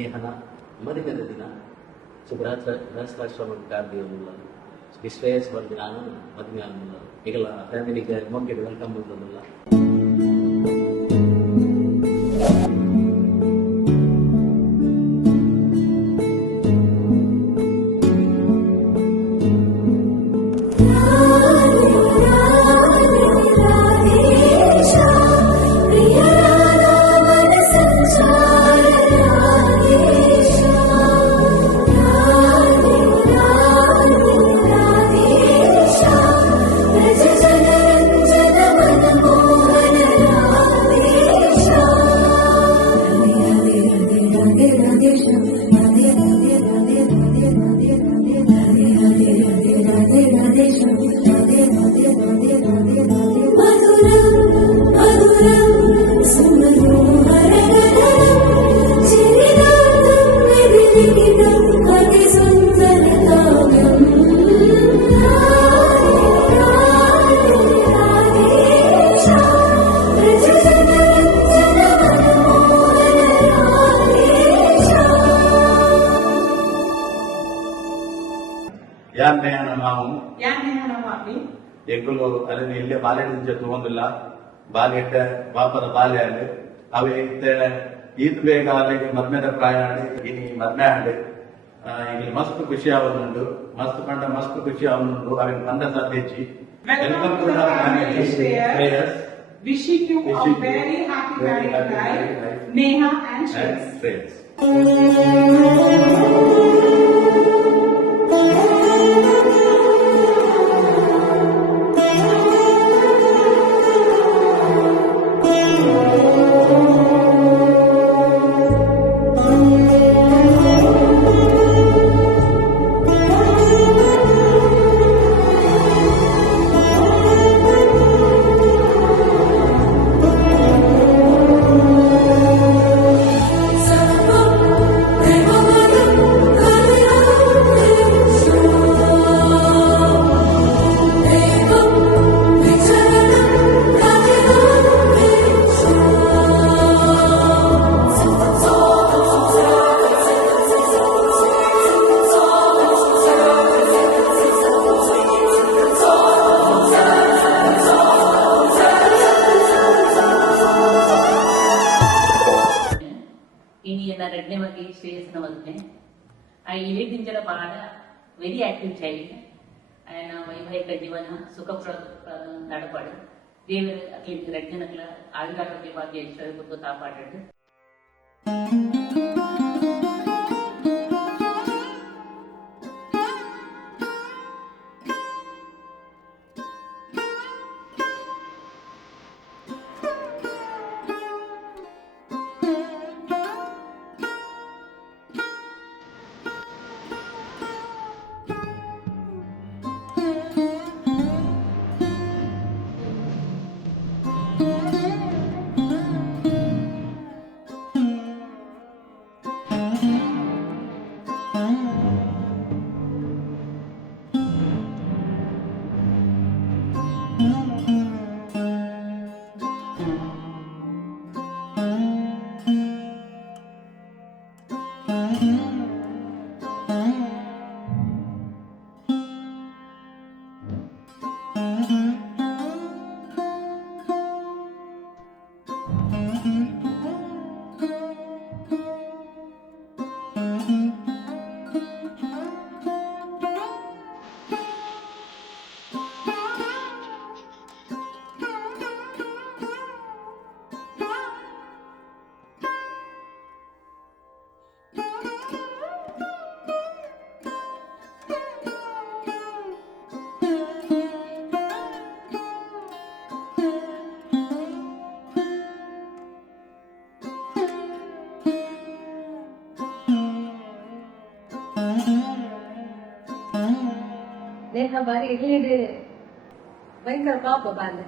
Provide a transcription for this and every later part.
ನೇಹನ ಮದುವೆದ ದಿನ ಗೃಹಸ್ಥಾಶ್ರಮ ಕಾರ್ಯವುಳ್ಳ ವಿಶ್ವೇಸ್ ಬರ್ದಿನ ಮದುವೆ ಆಗುಲ್ಲ ಈಗಲ ಫ್ಯಾಮಿಲಿಗೆ ಮೊಗ್ಗಿಗೆ ವೆಲ್ಕಮ್ ಬಂದಲ್ಲ. ಎಗ್ಗುಲು ಅದನ್ನ ಇಲ್ಲೇ ಬಾಲ್ಯ ತಗೊಂಡಿಲ್ಲ ಬಾಲ್ಯಟ್ಟ ಬಾಪದ ಬಾಲ್ಯ ಆಡು ಅವೆ ಈದ್ ಬೇಗ ಅಲ್ಲಿಗೆ ಮದ್ಮೆದ ಪ್ರಯಾಣ ಇನಿ ಮದ್ಮೆ ಆಡು ಇಲ್ಲಿ ಮಸ್ತ್ ಖುಷಿ ಆವನುಂಡು ಮಸ್ತ್ ಕಂಡ ಮಸ್ತ್ ಖುಷಿ ಆವನುಂಡು ಅವೆ ಬಂದ ಸಾಧ್ಯಚಿ welcome to our family prayers wishing you a very happy married life Neha and Shreyas. ಎರಡನೇ ಬಗ್ಗೆ ಶ್ರೇಯಸ್ನ ಮದುವೆ ಈ ದಿಂಜಲ ಬಹಳ ವೆರಿ ಆಕ್ಟಿವ್ ಚೈಲ್ಡ್ ఆయన వైవాహిక జీవన సుఖప్రద నడపడు దేవుడు అట్లా రెడ్జనకుల ఆయురారోగ్య భాగ్య ఈశ్వరుడితో కాపాడాడు. ನೇಹ ಬಾರಿ ಇರ್ಲಿದೆ ಭಯಂಕರ ಪಾಪ ಬಾಲ್ಯ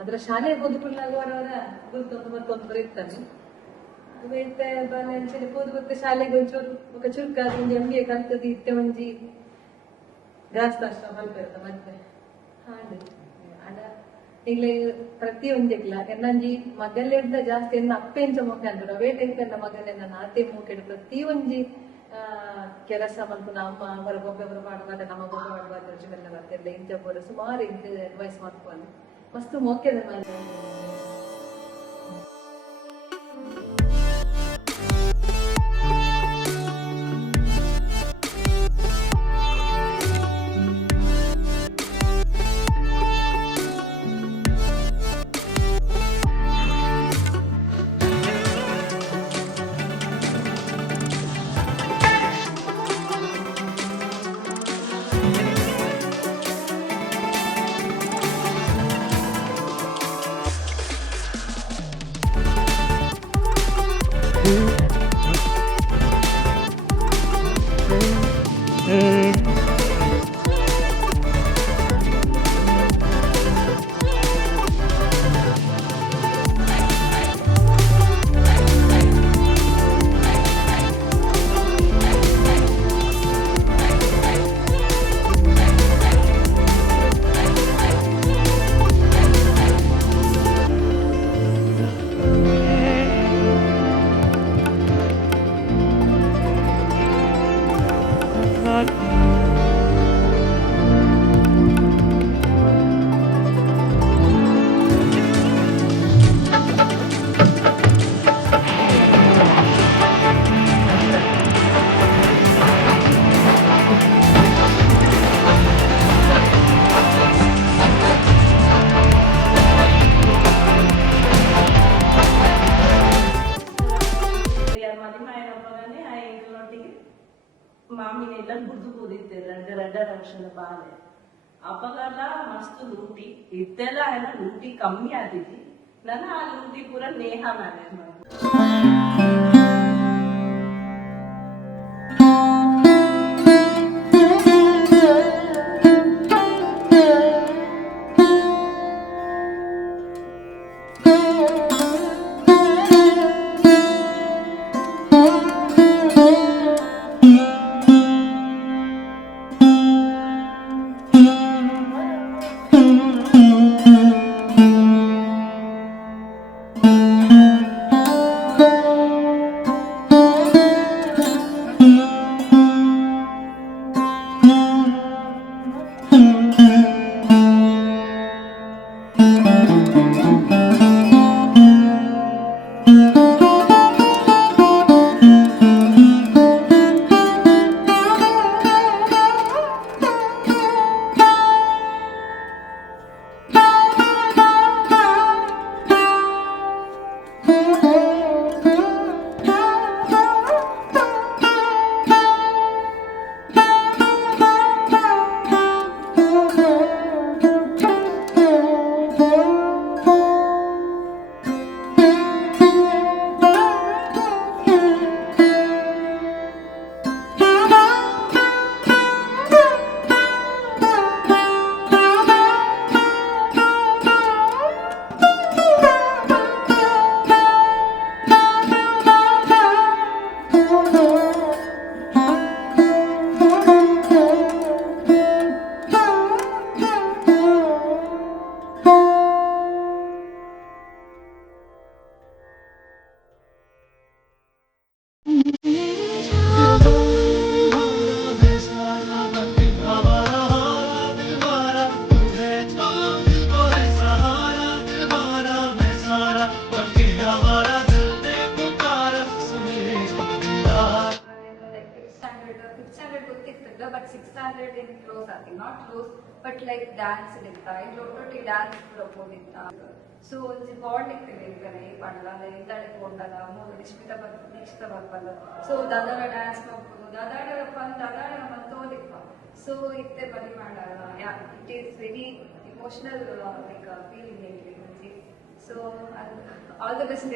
ಅದರ ಶಾಲೆ ಬದುಕುಳ್ಳಾಗುವವರ ಗುರುತೊಂದು ಮತ್ತೊಂದು ಬರೀತಾನೆ ಮತ್ತೆ ಬಾಲ್ಯ ಅಂಚನೆ ಹೋದ್ ಮತ್ತೆ ಶಾಲೆಗೆ ಒಂಚೂರು ఒక ಚುರುಕಾದ ಒಂಜಿ ಎಂಬಿಎ ಕಲ್ತದಿ ಇತ್ತೆ ಒಂಜಿ ಗೃಹಸ್ಥಾಶ್ರಮ ಮಲ್ಪೆರ್ತ ಮತ್ತೆ ಹಾಡು ಅಡ ಈಗಲೇ ಪ್ರತಿಯೊಂದಿಗ್ಲ ಎನ್ನಂಜಿ ಮಗಲಿಂದ ಜಾಸ್ತಿ ಎನ್ನ ಅಪ್ಪೆಂಚ ಮುಖ ಅಂದ್ರು ಅವೇ ಟೈಪ್ ನನ್ನ ಮಗನ ನಾತೆ ಮೂಕೆಡು ಪ್ರತಿಯೊಂಜಿ ಕೆಲಸ ಮಲ್ಪುನ ಅಮ್ಮ ಅವರ ಬೊಬ್ಬೆವರು ಮಾಡುವಾಗ ನಮ್ಮ ಬೊಬ್ಬೆ ಮಾಡುವಾಗ ರುಚಿಮೆಲ್ಲ ಬರ್ತಿರ್ಲ ಇಂಚ ಬೋಡು ಸುಮಾರು ಇಂಚ ಅಡ್ವೈಸ್ ಮಾಡ್ಕೊಂಡು ಮಸ್ತ್ ಮೋಕೆದ ಮೇಲೆ ಮಾಮಿನೆಲ್ಲ ಗುಡ್ದು ಕೂದಿತ್ತೇವೆ ರಡ್ಡ ವರ್ಷದ ಬಾಲೆ ಅಪಗಲ ಮಸ್ತ್ ಲೂಟಿ ಇತ್ತೆಲ್ಲ ಎಲ್ಲ ಲೂಟಿ ಕಮ್ಮಿ ಆದಿತಿ ನನ್ನ ಆ ಲೂಟಿ ಪೂರ ನೇಹ ಮ್ಯಾನೇಜ್ ಮಾಡ್ತೀನಿ. but 600 in close ಆಗಿ not close but like dance ಇತ್ತ ಇಲ್ಲೊಟ್ಟು dance ಪ್ರಪೋದಿತ್ತ ಸೊ ಒಂಜಿ ಬಾಂಡ್ ಇರ್ತದೆ ಇಕ್ಕನೆ ಈ ಪಂಡಲ ಇಂದಳೆ ಕೊಂಡಲ ಮೂರು ನಿಶ್ಚಿತ ಬರ್ಪಲ್ಲ ಸೊ ದಾದಾಡ ಡ್ಯಾನ್ಸ್ ಮಾಡ್ಬೋದು ದಾದಾಡ ಬಂದು ದಾದಾಡ ಮಂತೋದಿಪ್ಪ ಸೊ ಇತ್ತೆ ಬಲಿ ಮಾಡಲ್ಲ it is very emotional like feeling so all the best